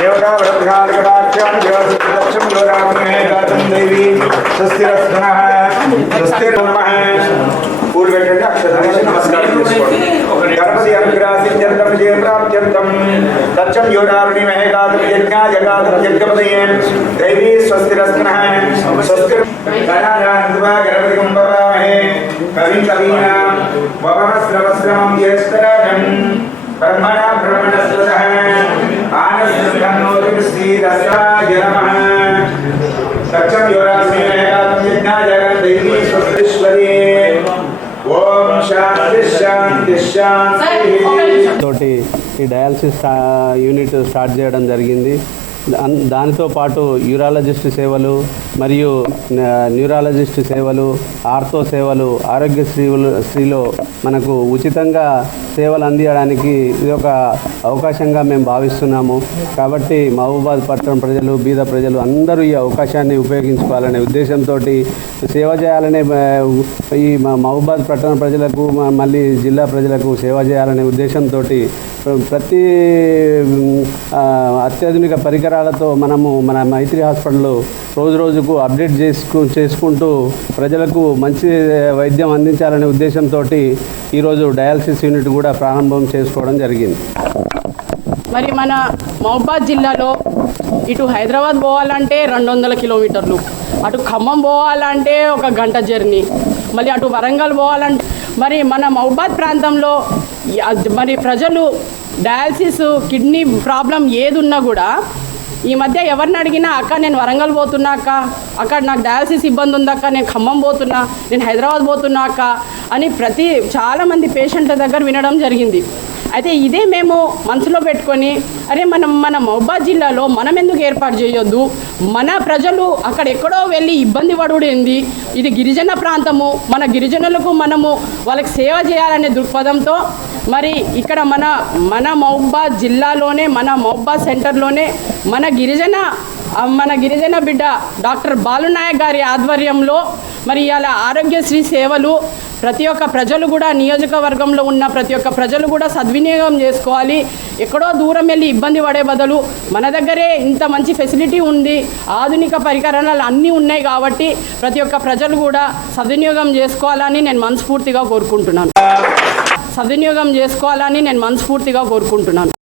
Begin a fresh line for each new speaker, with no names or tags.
देवता वृक्षार्कटाक्षं देवसुलक्षं लोरामहे दातं देवी स्वस्तिरस्तनः स्वस्तिर नमः पूर्वकण्ड अक्षतमेश नमस्कार। गणपति अनुग्रासित्यन्तं जयप्राप्त्यन्तं तच्चं योरारुणिमहे गातं यज्ञायगातं यज्ञपदये देवी स्वस्तिरस्तनः स्वस्तिर धनाधान्त्वा गणपति कुम्भवामहे कविं कवीनां ववः स्रवस्रमं ज्येष्ठराजं ब्रह्मणां ఓం శాంతి శాంతి శాంతి
తోటి ఈ డయాలసిస్ యూనిట్ స్టార్ట్ చేయడం జరిగింది. దానితో పాటు యూరాలజిస్ట్ సేవలు మరియు న్యూరాలజిస్ట్ సేవలు ఆర్థో సేవలు ఆరోగ్యశ్రీలు శ్రీలో మనకు ఉచితంగా సేవలు అందించడానికి ఇది ఒక అవకాశంగా మేము భావిస్తున్నాము. కాబట్టి మహబూబాద్ పట్టణం ప్రజలు బీద ప్రజలు అందరూ ఈ అవకాశాన్ని ఉపయోగించుకోవాలనే ఉద్దేశంతో సేవ చేయాలనే ఈ మా మహబూబాద్ పట్టణ ప్రజలకు మళ్ళీ జిల్లా ప్రజలకు సేవ చేయాలనే ఉద్దేశంతో ప్రతి అత్యాధునిక పరికరాలతో మనము మన మైత్రి హాస్పిటల్ రోజు రోజుకు అప్డేట్ చేసుకు చేసుకుంటూ ప్రజలకు మంచి వైద్యం అందించాలనే ఉద్దేశంతో ఈరోజు డయాలసిస్ యూనిట్ కూడా ప్రారంభం చేసుకోవడం జరిగింది.
మరి మన మహబాద్ జిల్లాలో ఇటు హైదరాబాద్ పోవాలంటే రెండు వందల కిలోమీటర్లు. అటు ఖమ్మం పోవాలంటే ఒక గంట జర్నీ. మళ్ళీ అటు వరంగల్ పోవాలంటే మరి మన మహబాద్ ప్రాంతంలో మరి ప్రజలు డయాలసిస్ కిడ్నీ ప్రాబ్లం ఏది ఉన్నా కూడా ఈ మధ్య ఎవరిని అడిగినా అక్క నేను వరంగల్ పోతున్నా అక్క. అక్కడ నాకు డయాలసిస్ ఇబ్బంది ఉంది అక్క. నేను ఖమ్మం పోతున్నా నేను హైదరాబాద్ పోతున్నా అక్క. అని ప్రతి చాలామంది పేషెంట్ల దగ్గర వినడం జరిగింది. అయితే ఇదే మేము మనసులో పెట్టుకొని అరే మనం మన మహబాద్ జిల్లాలో మనం ఎందుకు ఏర్పాటు చేయొద్దు? మన ప్రజలు అక్కడ ఎక్కడో వెళ్ళి ఇబ్బంది పడుడు ఏంది? ఇది గిరిజన ప్రాంతము. మన గిరిజనులకు మనము వాళ్ళకి సేవ చేయాలనే దృక్పథంతో మరి ఇక్కడ మన మన మౌబ్బా జిల్లాలోనే మన మౌబ్బా సెంటర్లోనే మన గిరిజన మన గిరిజన బిడ్డ డాక్టర్ బాలునాయక్ గారి ఆధ్వర్యంలో మరి ఇలా ఆరోగ్యశ్రీ సేవలు ప్రతి ఒక్క ప్రజలు కూడా నియోజకవర్గంలో ఉన్న ప్రతి ఒక్క ప్రజలు కూడా సద్వినియోగం చేసుకోవాలి. ఎక్కడో దూరం వెళ్ళి ఇబ్బంది పడే బదులు మన దగ్గరే ఇంత మంచి ఫెసిలిటీ ఉంది. ఆధునిక పరికరాలు అన్నీ ఉన్నాయి కాబట్టి ప్రతి ఒక్క ప్రజలు కూడా సద్వినియోగం చేసుకోవాలని నేను మనస్ఫూర్తిగా కోరుకుంటున్నాను. సద్వినియోగం చేసుకోవాలని నేను మనస్ఫూర్తిగా కోరుకుంటున్నాను.